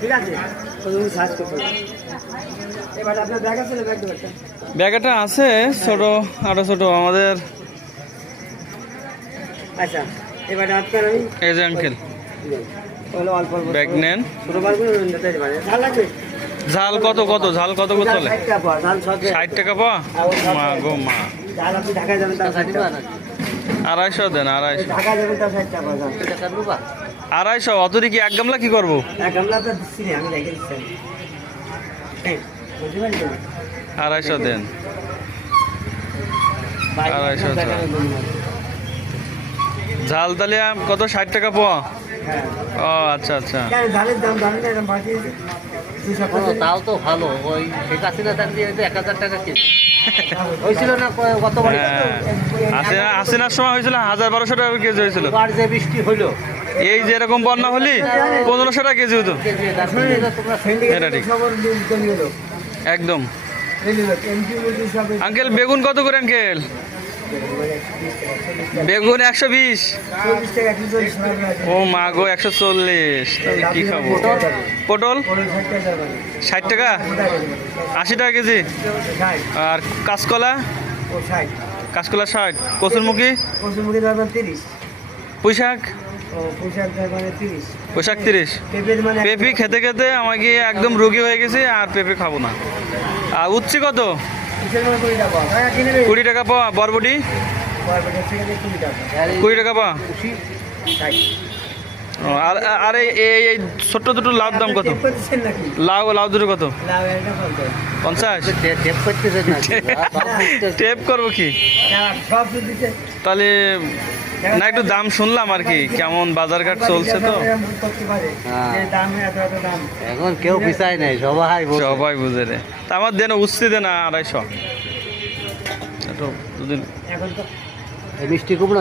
ঠিক আছে, তুমি সার্চ করতে পারো। এবার আপনার ব্যাগ আছে না? ব্যাগটা আছে ছোট, আরো ছোট আমাদের। আচ্ছা, এবার আপনার আমি এই যে আঙ্কেল হলো অল্প অল্প ব্যাগ নেন। ছোট বার করে নিতে পারে। ঝাল লাগবে? ঝাল কত কত ঝাল কত কত চলে? 60 টাকা পাওয়া, ঝাল 60 টাকা পাওয়া। মা গো মা, ঝাল আপনি ঢাকায় যাবেন তার 60 টাকা। 250 দেন, 250। ঢাকায় যাবেন তার 60 টাকা ঝাল। 250 অতরি কি এক গামলা কি করবো? এক গামলা তো দিচ্ছি না, আমি রেখে দিচ্ছি। এই, বুঝতে পারছেন? 250 দেন। বাইরে 250 টাকা ঝাল। দেবেন না। ঝাল তাহলে কত? 60 টাকা পাওয়া। হ্যাঁ। ও আচ্ছা আচ্ছা। কেন ঝালের দাম জানেন না, এরকম বাড়িয়েছে? 250 তাও তো ভালো। ওই শেখ হাসিনা থাকলে 1000 টাকা কেজি হয়েছিল না গতবার? হ্যাঁ, হাসিনার সময় হয়েছিল 1000-1200 টাকা কেজি হয়েছিল। এবার যে বৃষ্টি হইলো এই যে এরকম বন্যা হলি 1500 টাকা কেজি হতো। তোমরা এটা ঠিক। খবর তৈরি হলো। একদম। তৈরি হলো। এমপি মন্ত্রী সব আঙ্কেল বেগুন কত করে আঙ্কেল? বেগুন 120। 40 টাকা কিলো সোনার আছে। ও মা গো, 140। তাহলে কি খাবো? পটল 60 টাকা, 80 টাকা কেজি। আর কাঁচকলা? ও 60। কাঁচকলা 60। কচুরমুখী? কচুরমুখী ধরবেন 30। পুঁইশাক? ও পুঁইশাক মানে 30। পুঁইশাক 30। পেঁপের মানে পেঁপে খেতে খেতে আমাকে একদম রোগী হয়ে গেছে, আর পেঁপে খাবো না। আর উচ্ছি কত? কিসের মানে 20 টাকা। ভাই কিনে নেবে? 20 টাকা পাওয়া। বরবটি বরবটি থেকে 20 টাকা। 20 টাকা পাওয়া। 60। ও, আর আর এই ছোট্ট দুটো লাউ দাম কত? টেপ করতেছেন নাকি? লাউ দুটো কত? লাউ এটা 50। 50। টেপ করতেছে না টেপ করবো কি? না, সব তো দিতে। তাহলে না, একটু দাম শুনলাম আর কি, কেমন বাজারঘাট চলছে তো। করতে পারে হ্যাঁ। যে দাম এত এত দাম। এখন কেউ পিছায় নাই, সবাই বলছে। সবাই বুঝে রে। তা আমার দেন উচ্ছি দেন 250। একটু দুদিন এখন তো মিষ্টি কুমড়ো